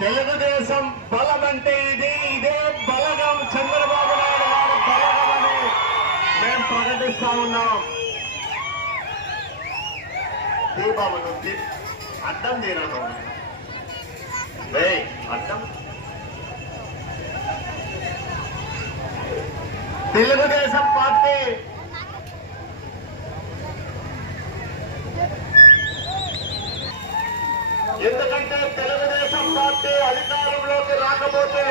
తెలుగుదేశం బలం అంటే ఇది ఇదే బలగం. చంద్రబాబు నాయుడు గారు బలగం అని మేము ప్రకటిస్తా ఉన్నాం. దీపావళి నుంచి అడ్డం తీరను అడ్డం. తెలుగుదేశం పార్టీ ఎందుకంటే తెలుగుదేశం పార్టీ అధికారంలోకి రాకపోతే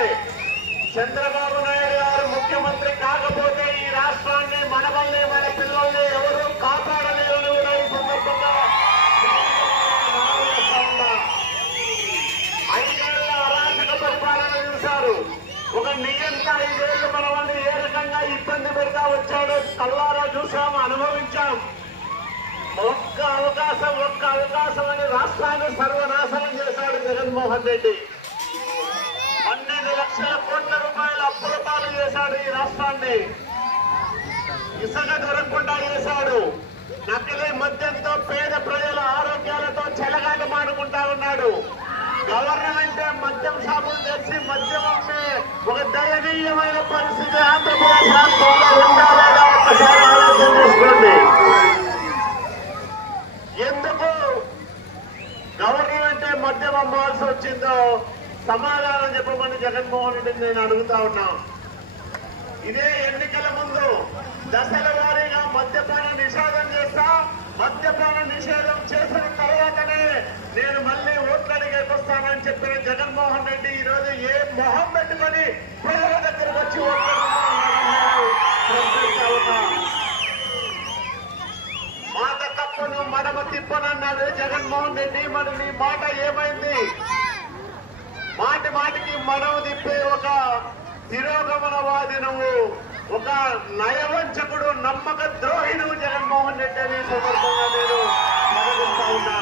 చంద్రబాబు నాయుడు గారు ముఖ్యమంత్రి కాకపోతే ఈ రాష్ట్రాన్ని మనవల్ని మన పిల్లల్ని ఎవరు కాపాడలేరు కూడా ఈ సందర్భంగా మనవి ఐదేళ్ళ అరాచక పరిపాలన చూశారు. ఒక నియంత ఐదేళ్ళు మనల్ని ఏ రకంగా ఇబ్బంది పెడతా వచ్చాడో కల్లారా చూసాము అనుభవించాం. ఒక్క అవకాశం ఒక్క అవకాశం అని రాష్ట్రాన్ని సర్వనాశనం చేశాడు జగన్మోహన్ రెడ్డి. పన్నెండు లక్షల కోట్ల రూపాయల అప్పుల పాలు చేశాడు ఈ రాష్ట్రాన్ని. ఇసుక దొరకకుండా చేశాడు. నకిలీ మద్యంతో పేద ప్రజల ఆరోగ్యాలతో చెలగాట మాడుకుంటా ఉన్నాడు. గవర్నమెంట్ మద్యం షాపులు తెచ్చి మద్యం అమ్మే ఒక దయనీయమైన పరిస్థితి ఆంధ్రప్రదేశ్ రాష్ట్రంలో ఉందా లేదా ఆలోచన చేసుకోండి ఎందుకు గవర్నమెంట్ మద్యం అమ్మాల్సి వచ్చిందో సమాధానం చెప్పమని జగన్మోహన్ రెడ్డిని నేను అడుగుతా ఉన్నా. ఇదే ఎన్నికల ముందు దశల వారీగా మద్యపాన నిషేధం చేస్తా మద్యపాన నిషేధం చేసిన తర్వాతనే నేను మళ్ళీ ఓట్లు అడిగేకొస్తానని చెప్పిన జగన్మోహన్ రెడ్డి ఈ రోజు ఏ మొహం పెట్టుకొని ప్రజల దగ్గరకు వచ్చి ఓట్లు మాట తప్పను మడమ తిప్పనన్నాడు జగన్మోహన్ రెడ్డి. మరి నీ మాట ఏమైంది? మాటి మాటికి మనం తిప్పే ఒక తిరోగమనవాది నువ్వు ఒక నయవంచకుడు నమ్మక ద్రోహి నువ్వు జగన్మోహన్ రెడ్డి అని సందర్భంగా నేను ప్రకటిస్తా ఉన్నా.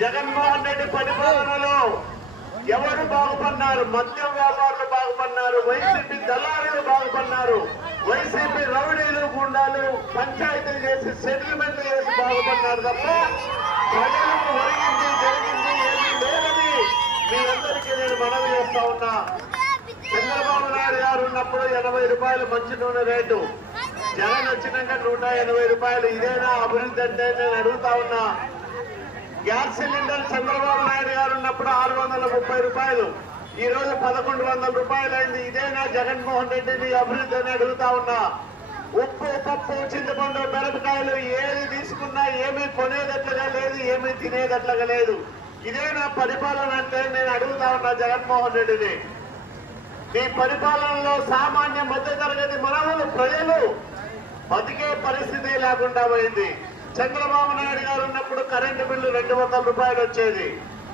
జగన్మోహన్ రెడ్డి పరిపాలనలో ఎవరు బాగుపడినారు? మద్యం వ్యాపారులు బాగుపడినారు వైసీపీ దళారులు బాగుపడినారు వైసీపీ రౌడీలు గుండాలు పంచాయతీలు చేసి సెటిల్మెంట్ చేసి బాగుపడినారు తప్ప ప్రజలకు ఒరిగింది జరిగింది ఏమీ లేదని మీ అందరికీ నేను మనవి చేస్తా ఉన్నా. చంద్రబాబు నాయుడు గారు ఉన్నప్పుడు ఎనభై రూపాయలు మంచి నూనె రేటు. జగన్ వచ్చినాక నూట ఎనభై రూపాయలు. ఇదేనా అభివృద్ధి అంటే నేను అడుగుతా ఉన్నా. గ్యాస్ సిలిండర్ చంద్రబాబు నాయుడు గారు ఉన్నప్పుడు ఆరు వందల ముప్పై రూపాయలు. ఈ రోజు పదకొండు వందల రూపాయలు అయింది ఇదేనా జగన్మోహన్ రెడ్డి నీ అభివృద్ధి అని అడుగుతా ఉన్నా. ఉప్పు పప్పు చింతపండు మిరపకాయలు ఏది తీసుకున్నా ఏమీ కొనేదట్లుగా లేదు ఏమీ తినేదట్లుగా లేదు. ఇదే నా పరిపాలన అంటే నేను అడుగుతా ఉన్నా జగన్మోహన్ రెడ్డిని. మీ పరిపాలనలో సామాన్య మధ్య తరగతి ప్రజలు బతికే పరిస్థితి లేకుండా పోయింది. చంద్రబాబు నాయుడు గారు ఉన్నప్పుడు కరెంటు బిల్లు రెండు వందల రూపాయలు వచ్చేది.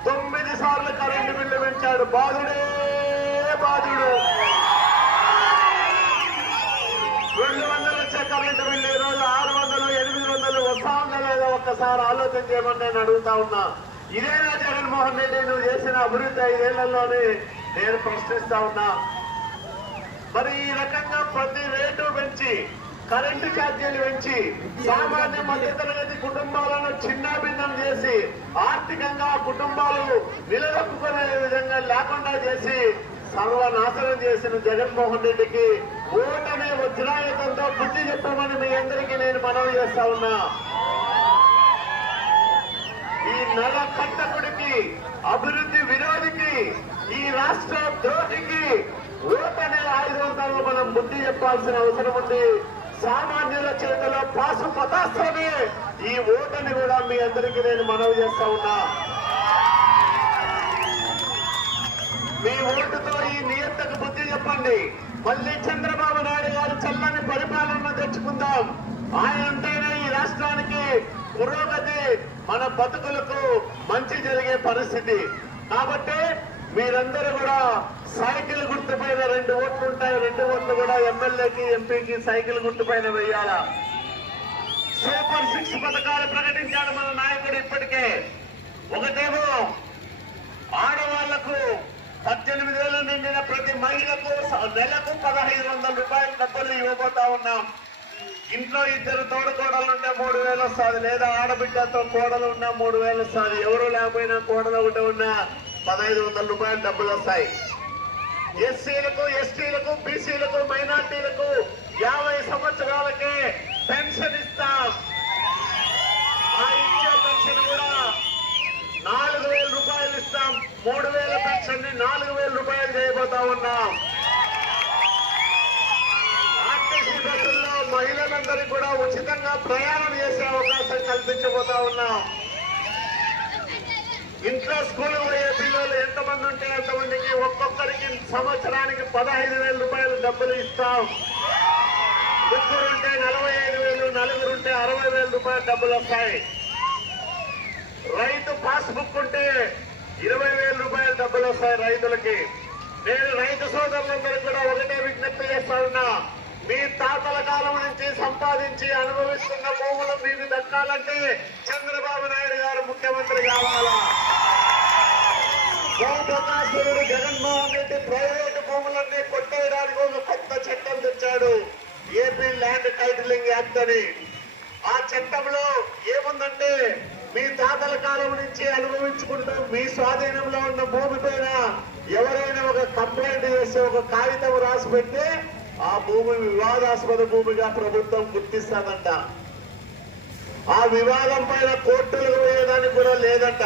తొమ్మిది సార్లు కరెంటు బిల్లు పెంచాడు. బాధుడే బాధుడు. రెండు వందలు వచ్చే కరెంటు బిల్లు ఈ రోజు ఆరు వందలు ఎనిమిది వందలు వస్తా ఉందా లేదా ఒక్కసారి ఆలోచన చేయమని నేను అడుగుతా ఉన్నా. ఇదేనా జగన్మోహన్ రెడ్డి నువ్వు చేసిన అభివృద్ధి ఐదేళ్ళలోనే నేను ప్రశ్నిస్తా ఉన్నా. మరి ఈ రకంగా ప్రతి రేటు పెంచి కరెంటు ఛార్జీలు పెంచి సామాన్య మధ్యతరగతి కుటుంబాలను చిన్నాభిన్నం చేసి ఆర్థికంగా కుటుంబాలు నిలదొక్కునే విధంగా లేకుండా చేసి సర్వనాశనం చేసిన జగన్మోహన్ రెడ్డికి ఓటమి వజ్రాయుధంతో బుద్ధి చెప్పమని మీ అందరికీ నేను మనవి చేస్తా ఉన్నా. ఈ నల కట్టకుడికి అభివృద్ధి విరోధికి ఈ రాష్ట్ర ద్రోహికి ఓటనే ఆయుధంతో మనం బుద్ధి చెప్పాల్సిన అవసరం ఉంది. సామాన్యుల చేతిలో పాసు పదాస్త్రమే ఈ ఓటని కూడా మీ అందరికీ నేను మనవి చేస్తా ఉన్నా. మీ ఓటుతో ఈ నియంత్రకు బుద్ధి చెప్పండి. మళ్ళీ చంద్రబాబు నాయుడు గారు చల్లని పరిపాలన తెచ్చుకుందాం. ఆయన ఉంటేనే ఈ రాష్ట్రానికి పురోగతి మన బతుకులకు మంచి జరిగే పరిస్థితి. కాబట్టి మీరందరూ కూడా సైకిల్ గుర్తుపైన రెండు ఓట్లు ఉంటాయి. రెండు ఓట్లు కూడా ఎమ్మెల్యేకి ఎంపీకి సైకిల్ గుర్తు పైన సూపర్ సిక్స్ పథకాలు ప్రకటించాడు మన నాయకుడు ఇప్పటికే. ఒకటేమో ఆడవాళ్ళకు పద్దెనిమిది వేల నిండిన ప్రతి మహిళకు నెలకు పదహైదు వందల రూపాయల డబ్బులు ఇవ్వబోతా ఉన్నాం. ఇంట్లో ఇద్దరు తోడు కోడలు ఉంటే మూడు వేలు వస్తుంది. లేదా ఆడబిడ్డతో కోడలు ఉన్నా మూడు వేలు వస్తుంది. ఎవరు లేకపోయినా కోడలు ఒకటి ఉన్నా పదహైదు వందల రూపాయలు డబ్బులు వస్తాయి. ఎస్సీలకు ఎస్టీలకు బీసీలకు మైనార్టీలకు యాభై సంవత్సరాలకే పెన్షన్ ఇస్తాం. ఆ ఇచ్చే పెన్షన్ కూడా నాలుగు వేల రూపాయలు ఇస్తాం. మూడు వేల పెన్షన్ని నాలుగు వేల రూపాయలు చేయబోతా ఉన్నాం. మహిళలందరికీ కూడా ఉచితంగా ప్రయాణం చేసే అవకాశం కల్పించబోతా ఉన్నాం. ఇంట్లో స్కూల్ పోయే పిల్లలు ఎంతమంది ఉంటే అంతమందికి ఒక్కొక్కరికి సంవత్సరానికి పదహైదు వేల రూపాయలు డబ్బులు ఇస్తాం. ముగ్గురు ఉంటే నలభై ఐదు వేలు నలుగురు ఉంటే అరవై వేల రూపాయలు డబ్బులు వస్తాయి. రైతు పాస్బుక్ ఉంటే ఇరవై వేల రూపాయలు డబ్బులు వస్తాయి రైతులకి. నేను రైతు సోదరులందరికీ కూడా ఒకటే విజ్ఞప్తి చేస్తా ఉన్నా. మీ తాతల కాలం నుంచి సంపాదించి అనుభవిస్తున్న భూములు మీకు దక్కాలంటే చంద్రబాబు నాయుడు గారు ముఖ్యమంత్రి కావాలా? భూప్రకాశుడు జగన్మోహన్ రెడ్డి ప్రైవేటు భూములన్నీ కొట్టేయడానికి ఒక కొత్త చట్టం తెచ్చాడు. ఏపీ ల్యాండ్ టైటిలింగ్ యాక్ట్ అని. ఆ చట్టంలో ఏముందంటే మీ తాతల కాలం నుంచి అనుభవించుకుంటూ మీ స్వాధీనంలో ఉన్న భూమి పైన ఎవరైనా ఒక కంప్లైంట్ చేసి ఒక కాగితం రాసి పెడితే ఆ భూమి వివాదాస్పద భూమిగా ప్రభుత్వం గుర్తిస్తాదంట. ఆ వివాదం పైన కోర్టులకు వేయడానికి కూడా లేదంట.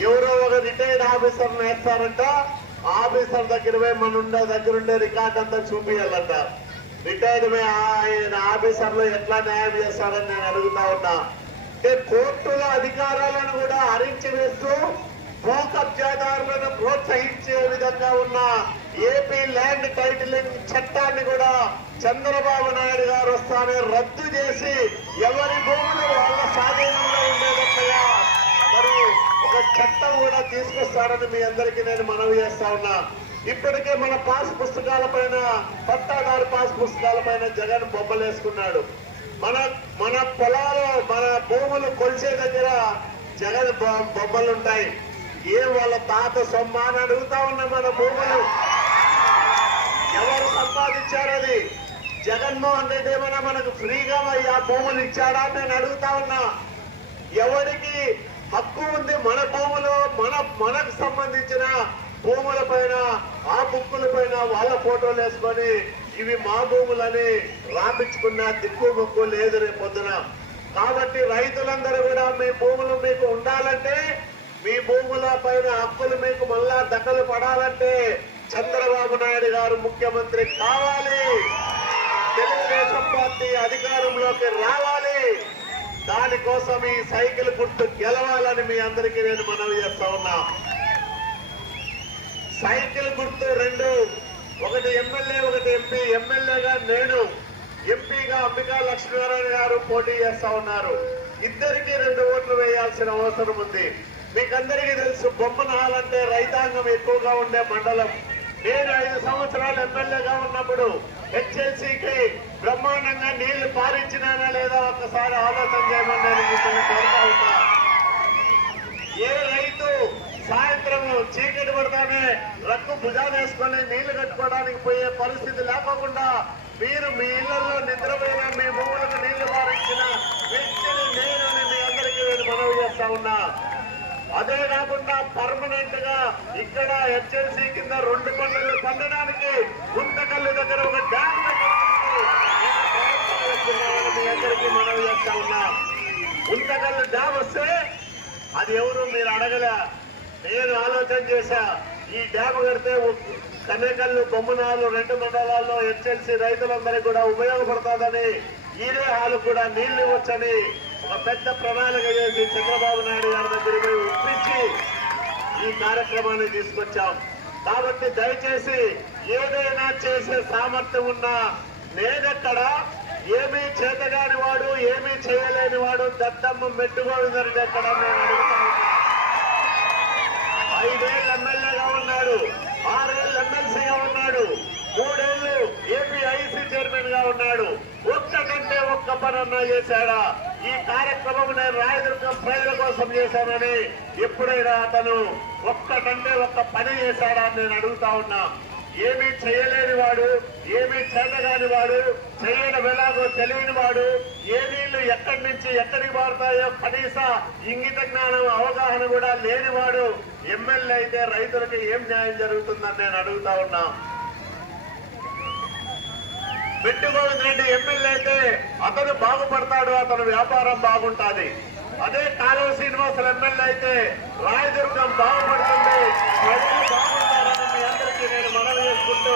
ఎవరో ఒక రిటైర్డ్ ఆఫీసర్ వేస్తారంట ఆఫీసర్ దగ్గర పోయి మన ఉండే దగ్గర ఉండే రికార్డ్ అంతా చూపించాలంట రిటైర్డ్ ఆయన ఆఫీసర్లు ఎట్లా న్యాయం చేస్తారని నేను అడుగుతా ఉన్నా. అంటే కోర్టుల అధికారాలను కూడా హరించి వేస్తూ భూ కబ్జాదారులను ప్రోత్సహించే విధంగా ఉన్న ఏపీ ల్యాండ్ టైటిలింగ్ చట్టాన్ని కూడా చంద్రబాబు నాయుడు గారు వస్తానే రద్దు చేసి ఎవరి భూములు వాళ్ళ స్వాధీనంలో ఉండేటట్లుగా మరి ఒక చట్టం కూడా తీసుకొస్తారని మీ అందరికీ నేను మనవి చేస్తా ఉన్నా. ఇప్పటికే మన పాస్ పుస్తకాల పైన పట్టాదారు పాస్ పుస్తకాల పైన జగన్ బొమ్మలేసుకున్నాడు మన మన పొలాలు మన భూములు కొలిసే దగ్గర జగన్ బొ- ఏ వాళ్ళ తాత సొమ్మ అడుగుతా ఉన్నాం మన భూములు? ఎవరు సంపాదించారది జగన్మోహన్ రెడ్డి ఏమైనా మనకు ఫ్రీగా మరి ఆ భూములు ఇచ్చాడా అని నేను అడుగుతా ఉన్నా. ఎవరికి హక్కు ఉంది మన భూములు మన మనకు సంబంధించిన భూముల పైన ఆ బుక్కుల పైన వాళ్ళ ఫోటోలు వేసుకొని ఇవి మా భూములని రాపించుకున్న దిక్కు ముక్కు లేదు రేపు పొద్దున. కాబట్టి రైతులందరూ కూడా మీ భూములు మీకు ఉండాలంటే భూముల పైన హక్కులు మీకు మళ్ళా దక్కలు పడాలంటే చంద్రబాబు నాయుడు గారు ముఖ్యమంత్రి కావాలి. తెలుగుదేశం పార్టీ అధికారంలోకి రావాలి. దానికోసం ఈ సైకిల్ గుర్తు గెలవాలని మీ అందరికీ నేను మనవి చేస్తా ఉన్నా. సైకిల్ గుర్తు రెండు. ఒకటి ఎమ్మెల్యే ఒకటి ఎంపీ. ఎమ్మెల్యేగా నేను ఎంపీగా అంబికా లక్ష్మీనారాయణ గారు పోటీ చేస్తా ఉన్నారు. ఇద్దరికి రెండు ఓట్లు వేయాల్సిన అవసరం ఉంది. మీకందరికీ తెలుసు బొమ్మనహాల్ అంటే రైతాంగం ఎక్కువగా ఉండే మండలం. నేను ఐదు సంవత్సరాలు ఎమ్మెల్యేగా ఉన్నప్పుడు హెచ్ఎల్సీకి బ్రహ్మాండంగా నీళ్ళు పారించినానా లేదా ఒక్కసారి ఆలోచన చేయమని నేను మిమ్మల్ని కోరుతా ఏ రైతు సాయంత్రం చీకటి పడతానే రక్కు భుజాలు వేసుకొని నీళ్ళు కట్టుకోవడానికి పోయే పరిస్థితి లేకోకుండా మీరు మీ ఇళ్ళలో నిద్రపోయిన మీ భూములకు నీళ్ళు పారించిన వ్యక్తిని నేనని మీ అందరికీ నేను మనవి చేస్తా ఉన్నా. అదే కాకుండా పర్మనెంట్గా ఇక్కడ హెచ్ఎల్సీ కింద రెండు పండుగలు పండడానికి గుంతకల్లు దగ్గర ఒక డ్యామ్ మీ అందరికీ మనవి చేస్తా ఉన్నాం. గుంతకల్లు డ్యామ్ వస్తే అది ఎవరు మీరు అడగలే? నేను ఆలోచన చేశా. ఈ డ్యామ్ కడితే కన్నెకల్లు బొమ్మనాలు రెండు మండలాల్లో హెచ్ఎల్సి రైతులందరికీ కూడా ఉపయోగపడుతుందని. ఈరే హాలు కూడా నీళ్ళు ఇవ్వచ్చని. పెద్ద ప్రణాళిక చేసి చంద్రబాబు నాయుడు గారి దగ్గరికి ఒప్పించి ఈ కార్యక్రమాన్ని తీసుకొచ్చాం. కాబట్టి దయచేసి ఏదైనా చేసే సామర్థ్యం ఉన్నా నేనెక్కడ ఏమీ చేతగాని వాడు ఏమీ చేయలేని వాడు దత్తమ్మ మెట్టుగోవిందరెడ్డి ఎక్కడ నేను అడుగుతా ఐదేళ్ళు ఎమ్మెల్యేగా ఉన్నాడు ఆరేళ్ళు ఎమ్మెల్సీగా ఉన్నాడు మూడేళ్ళు ఏపీఐసి చైర్మన్గా ఉన్నాడు. ఒక్కటంటే ఒక్క పనన్నా చేశాడా? ఈ కార్యక్రమం నేను రాయదుర్గం ప్రజల కోసం చేశానని ఎప్పుడైనా అతను ఒక్కటంటే ఒక్క పని చేశాడా నేను అడుగుతా ఉన్నా. ఏమీ చేయలేని వాడు ఏమీ చేతగాని వాడు చేయడం ఎలాగో తెలియని వాడు ఏ నీళ్ళు ఎక్కడి నుంచి ఎక్కడికి మారుతాయో కనీస ఇంగిత జ్ఞానం అవగాహన కూడా లేనివాడు ఎమ్మెల్యే అయితే రైతులకు ఏం న్యాయం జరుగుతుందని నేను అడుగుతా ఉన్నా. గోవింద్ రెడ్డి ఎమ్మెల్యే అయితే అతను బాగుపడతాడు అతను వ్యాపారం బాగుంటుంది. అదే కాలువ శ్రీనివాసులు ఎమ్మెల్యే అయితే రాయదుర్గం బాగుపడుతుంది. ప్రజలు బాగుంటారని మీ అందరికీ నేను మనవి చేసుకుంటూ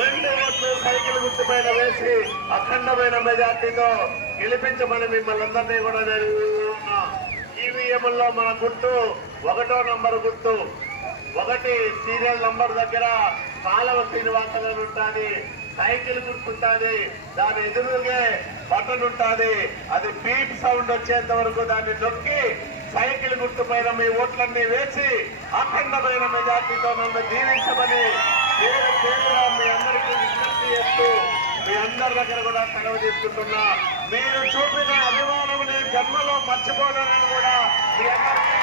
రెండు ఓట్లు సైకిల్ గుర్తు పైన వేసి అఖండమైన మెజార్టీతో గెలిపించమని మిమ్మల్ని అందరినీ కూడా నేను ఈవీఎంలో మన గుర్తు ఒకటో నంబర్ గుర్తు. ఒకటి సీరియల్ నంబర్ దగ్గర కాలవ శ్రీనివాసన్ ఉంటుంది సైకిల్ గుర్తుంటుంది దాని ఎదురుగే బటన్ ఉంటుంది. అది బీప్ సౌండ్ వచ్చేంత వరకు దాన్ని నొక్కి సైకిల్ గుర్తు పైన మీ ఓట్లన్నీ వేసి అఖండమైన మెజార్టీతో నన్ను జీవించమని పేరు పేరుగా మీ అందరికీ విజ్ఞప్తి చేస్తూ మీ అందరి దగ్గర కూడా సెలవు తీసుకుంటున్నా. మీరు చూపిన అభిమానం నేను జన్మలో మర్చిపోలేనని కూడా మీ అందరికీ